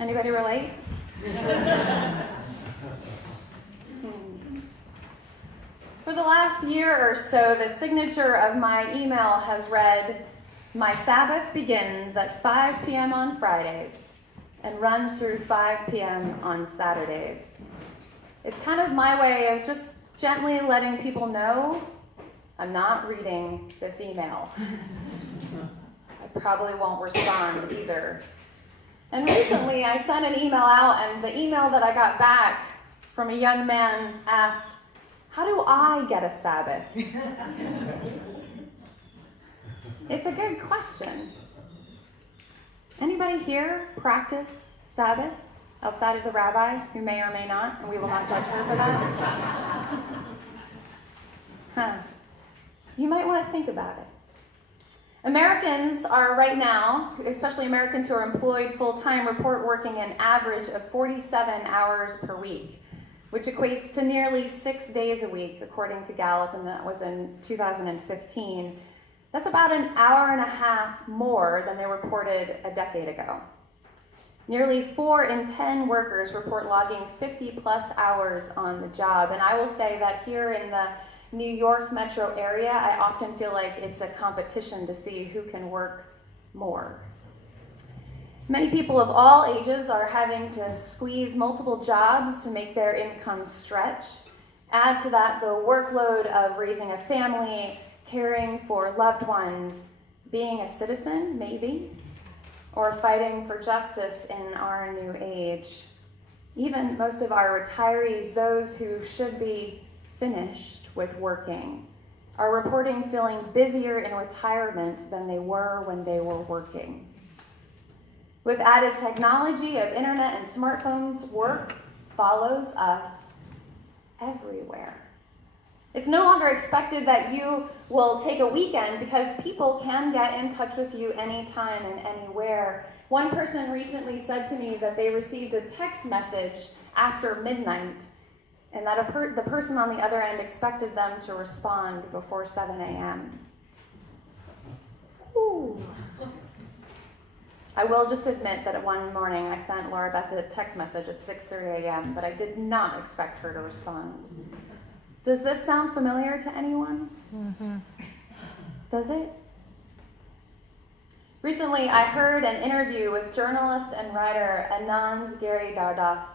Anybody relate? For the last year or so, the signature of my email has read, "My Sabbath begins at 5 p.m. on Fridays and runs through 5 p.m. on Saturdays." It's kind of my way of just gently letting people know I'm not reading this email. I probably won't respond either. And recently I sent an email out, and the email that I got back from a young man asked, "How do I get a Sabbath?" It's a good question. Anybody here practice Sabbath outside of the rabbi, who may or may not, and we will not judge her for that? You might want to think about it. Americans are right now, especially Americans who are employed full-time, report working an average of 47 hours per week, which equates to nearly 6 days a week, according to Gallup, and that was in 2015. That's about an hour and a half more than they reported a decade ago. Nearly 4 in 10 workers report logging 50-plus hours on the job, and I will say that here in the New York metro area, I often feel like it's a competition to see who can work more. Many people of all ages are having to squeeze multiple jobs to make their income stretch. Add to that the workload of raising a family, caring for loved ones, being a citizen, maybe, or fighting for justice in our new age. Even most of our retirees, those who should be finished with working, are reporting feeling busier in retirement than they were when they were working. With added technology of internet and smartphones, work follows us everywhere. It's no longer expected that you will take a weekend because people can get in touch with you anytime and anywhere. One person recently said to me that they received a text message after midnight and that the person on the other end expected them to respond before 7 a.m. Ooh. I will just admit that one morning I sent Laura Beth a text message at 6:30 a.m., but I did not expect her to respond. Does this sound familiar to anyone? Mm-hmm. Does it? Recently, I heard an interview with journalist and writer Anand Giridharadas,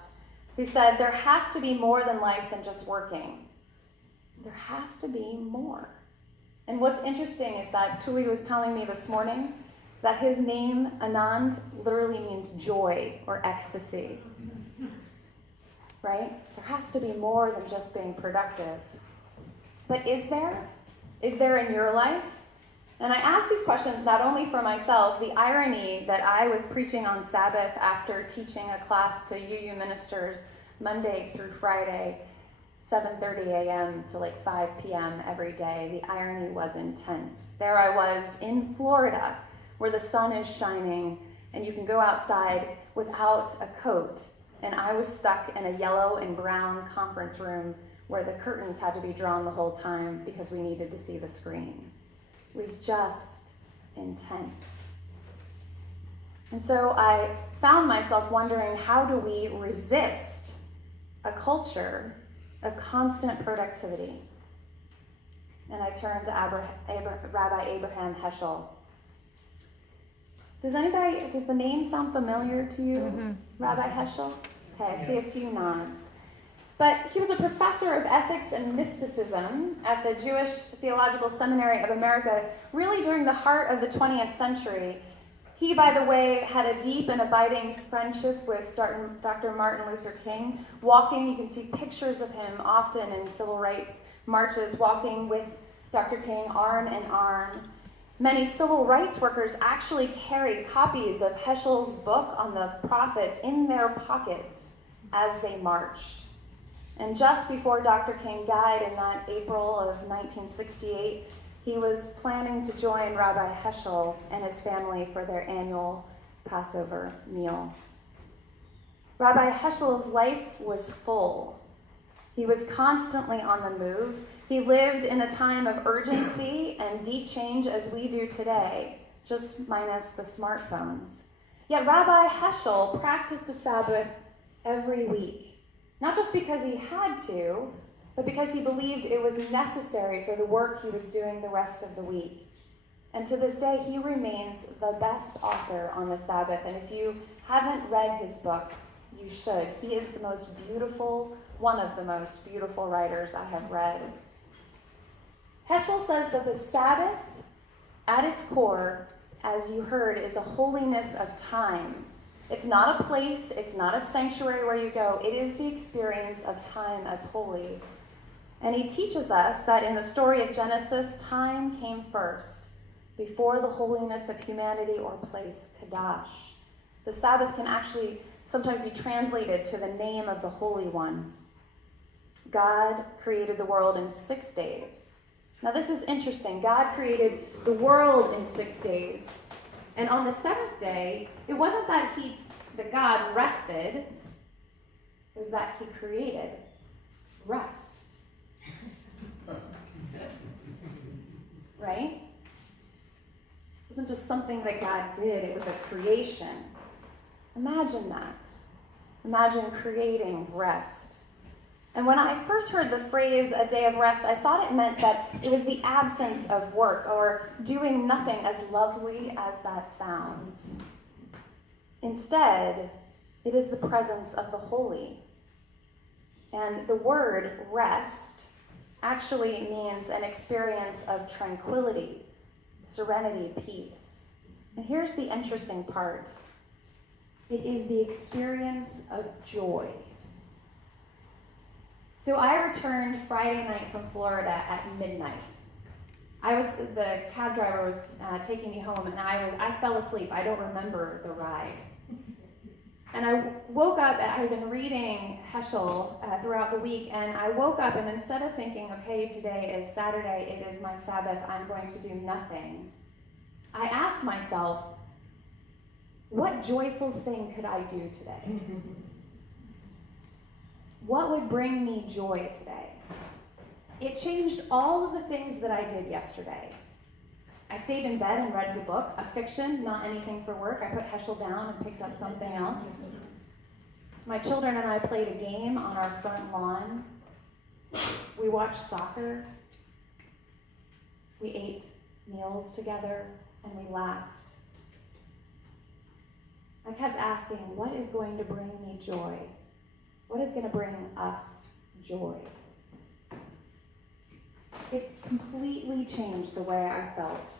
who said there has to be more than life than just working. There has to be more. And what's interesting is that Tuli was telling me this morning that his name, Anand, literally means joy or ecstasy. Right? There has to be more than just being productive. But is there? Is there in your life? And I ask these questions not only for myself. The irony that I was preaching on Sabbath after teaching a class to UU ministers Monday through Friday, 7:30 a.m. to like 5 p.m. every day, the irony was intense. There I was in Florida, where the sun is shining and you can go outside without a coat. And I was stuck in a yellow and brown conference room where the curtains had to be drawn the whole time because we needed to see the screen. It was just intense. And so I found myself wondering, how do we resist a culture of constant productivity? And I turned to Rabbi Abraham Heschel. Does the name sound familiar to you, mm-hmm. Rabbi Heschel? Okay, I see a few nods. But he was a professor of ethics and mysticism at the Jewish Theological Seminary of America, really during the heart of the 20th century. He, by the way, had a deep and abiding friendship with Dr. Martin Luther King. You can see pictures of him often in civil rights marches, walking with Dr. King arm in arm. Many civil rights workers actually carried copies of Heschel's book on the prophets in their pockets as they marched. And just before Dr. King died in that April of 1968, he was planning to join Rabbi Heschel and his family for their annual Passover meal. Rabbi Heschel's life was full. He was constantly on the move. He lived in a time of urgency and deep change as we do today, just minus the smartphones. Yet Rabbi Heschel practiced the Sabbath every week, not just because he had to, but because he believed it was necessary for the work he was doing the rest of the week. And to this day, he remains the best author on the Sabbath. And if you haven't read his book, you should. He is the most beautiful, one of the most beautiful writers I have read. Heschel says that the Sabbath, at its core, as you heard, is a holiness of time. It's not a place, it's not a sanctuary where you go. It is the experience of time as holy. And he teaches us that in the story of Genesis, time came first, before the holiness of humanity or place, Kadash. The Sabbath can actually sometimes be translated to the name of the Holy One. God created the world in 6 days. Now this is interesting. God created the world in 6 days. And on the seventh day, it wasn't that God rested, it was that he created rest. Right? It wasn't just something that God did, it was a creation. Imagine that. Imagine creating rest. And when I first heard the phrase a day of rest, I thought it meant that it was the absence of work or doing nothing, as lovely as that sounds. Instead, it is the presence of the holy. And the word rest actually means an experience of tranquility, serenity, peace. And here's the interesting part. It is the experience of joy. So I returned Friday night from Florida at midnight. The cab driver was taking me home, and I fell asleep. I don't remember the ride. And I woke up, and I had been reading Heschel throughout the week, and I woke up, and instead of thinking, okay, today is Saturday, it is my Sabbath, I'm going to do nothing, I asked myself, what joyful thing could I do today? What would bring me joy today? It changed all of the things that I did yesterday. I stayed in bed and read the book, a fiction, not anything for work. I put Heschel down and picked up something else. My children and I played a game on our front lawn. We watched soccer. We ate meals together, and we laughed. I kept asking, what is going to bring me joy? What is going to bring us joy? It completely changed the way I felt.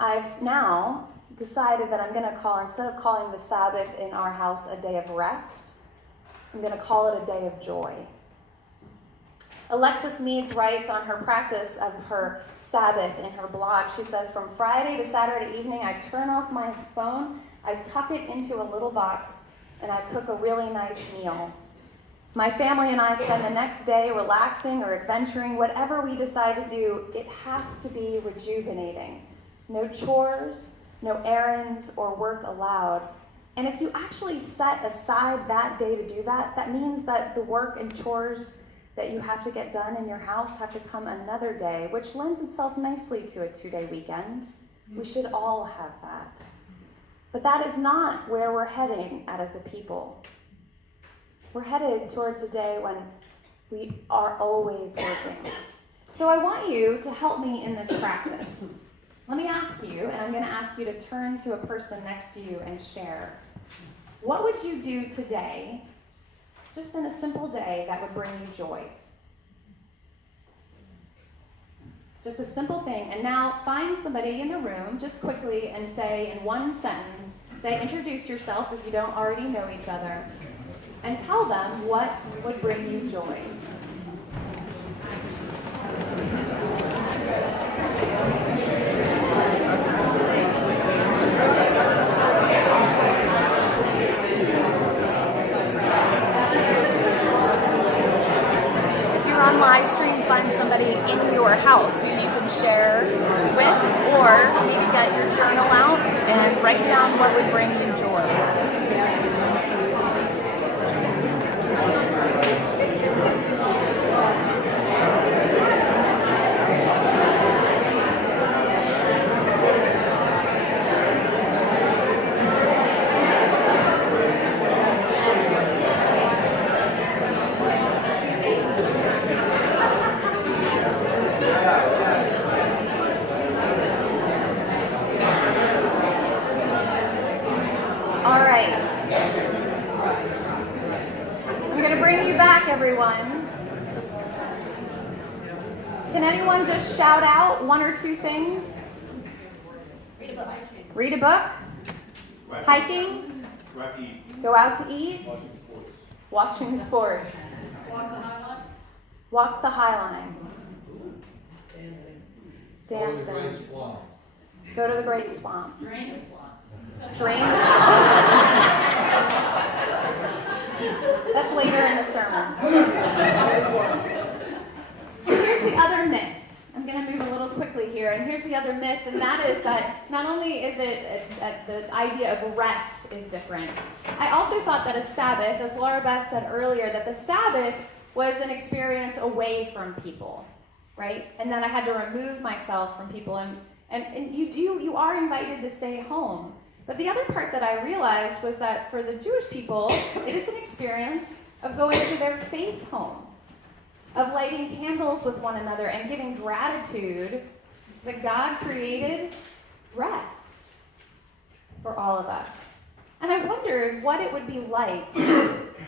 I've now decided that I'm going to call, instead of calling the Sabbath in our house a day of rest, I'm going to call it a day of joy. Alexis Meads writes on her practice of her Sabbath in her blog. She says, from Friday to Saturday evening, I turn off my phone, I tuck it into a little box, and I cook a really nice meal. My family and I spend the next day relaxing or adventuring. Whatever we decide to do, it has to be rejuvenating. No chores, no errands or work allowed. And if you actually set aside that day to do that, that means that the work and chores that you have to get done in your house have to come another day, which lends itself nicely to a 2-day weekend. We should all have that. But that is not where we're heading as a people. We're headed towards a day when we are always working. So I want you to help me in this practice. Let me ask you, and I'm going to ask you to turn to a person next to you and share. What would you do today, just in a simple day, that would bring you joy? Just a simple thing. And now find somebody in the room, just quickly, and say in one sentence, introduce yourself if you don't already know each other, and tell them what would bring you joy. If you're on live stream, find somebody in your house who you can share with, or maybe get your journal out and write down what would bring you joy. right. I'm going to bring you back, everyone. Can anyone just shout out one or two things? Read a book. Read a book. Hiking. Go out to eat. Watching sports. Walk the High Line. Walk the High Line. Go to the Dancing. Great Swamp. Go to the Great Swamp. Drain the swamp. Drain the swamp. That's later in the sermon. Here's the other myth. I'm going to move a little quickly here. And here's the other myth, and that is that not only is it the idea of rest is different, I also thought that a Sabbath, as Laura Beth said earlier, that the Sabbath was an experience away from people, right? And that I had to remove myself from people. And you are invited to stay home. But the other part that I realized was that for the Jewish people, it is an experience of going to their faith home, of lighting candles with one another and giving gratitude that God created rest for all of us. And I wondered what it would be like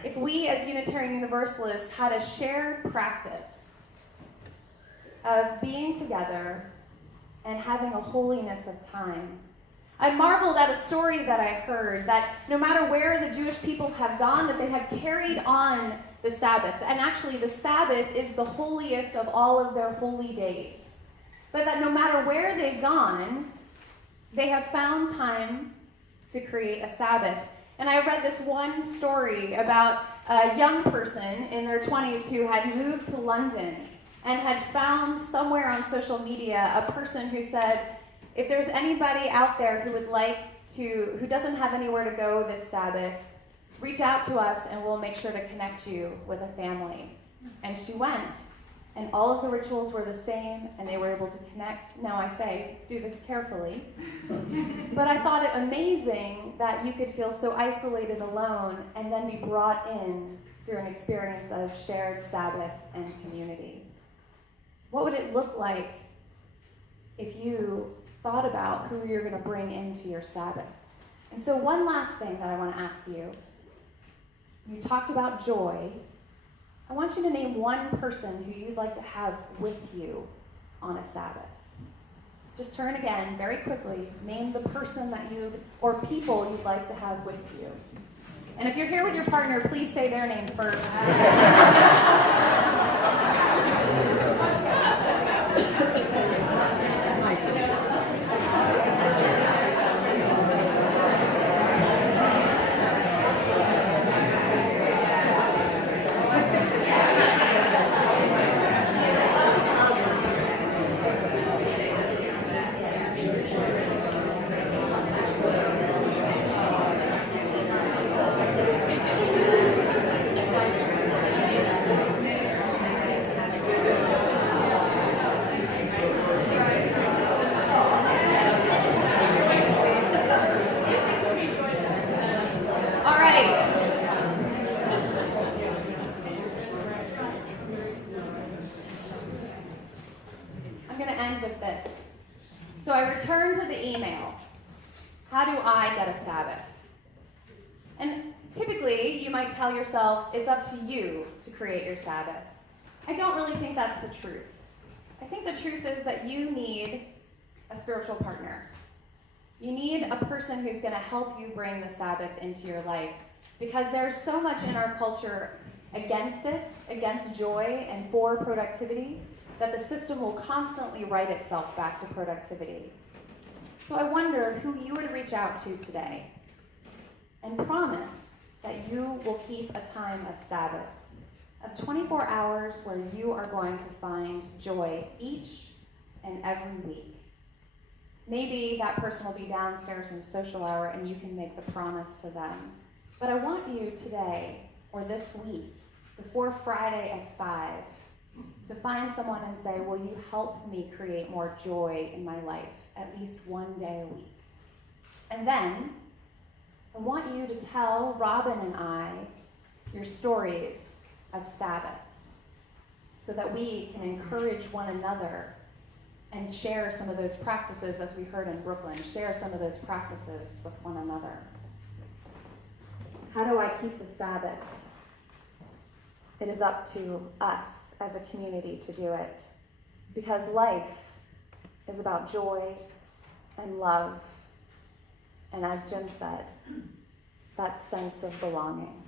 if we as Unitarian Universalists had a shared practice of being together and having a holiness of time. I marveled at a story that I heard that no matter where the Jewish people have gone, that they have carried on the Sabbath. And actually the Sabbath is the holiest of all of their holy days. But that no matter where they've gone, they have found time to create a Sabbath. And I read this one story about a young person in their 20s who had moved to London and had found somewhere on social media a person who said, if there's anybody out there who would like to, who doesn't have anywhere to go this Sabbath, reach out to us and we'll make sure to connect you with a family. And she went, and all of the rituals were the same, and they were able to connect. Now I say, do this carefully. But I thought it amazing that you could feel so isolated alone and then be brought in through an experience of shared Sabbath and community. What would it look like if you thought about who you're going to bring into your Sabbath? And so one last thing that I want to ask you. You talked about joy. I want you to name one person who you'd like to have with you on a Sabbath. Just turn again very quickly. Name the person that or people you'd like to have with you. And if you're here with your partner, please say their name first. So I return to the email. How do I get a Sabbath? And typically, you might tell yourself, it's up to you to create your Sabbath. I don't really think that's the truth. I think the truth is that you need a spiritual partner. You need a person who's going to help you bring the Sabbath into your life, because there's so much in our culture against it, against joy and for productivity, that the system will constantly write itself back to productivity. So I wonder who you would reach out to today and promise that you will keep a time of Sabbath, of 24 hours where you are going to find joy each and every week. Maybe that person will be downstairs in social hour and you can make the promise to them. But I want you today, or this week, before Friday at 5, to find someone and say, will you help me create more joy in my life, at least one day a week? And then, I want you to tell Robin and I your stories of Sabbath, so that we can encourage one another and share some of those practices, as we heard in Brooklyn, share some of those practices with one another. How do I keep the Sabbath? It is up to us as a community to do it, because life is about joy and love, and as Jim said, that sense of belonging.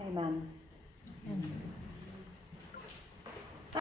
Amen. Amen.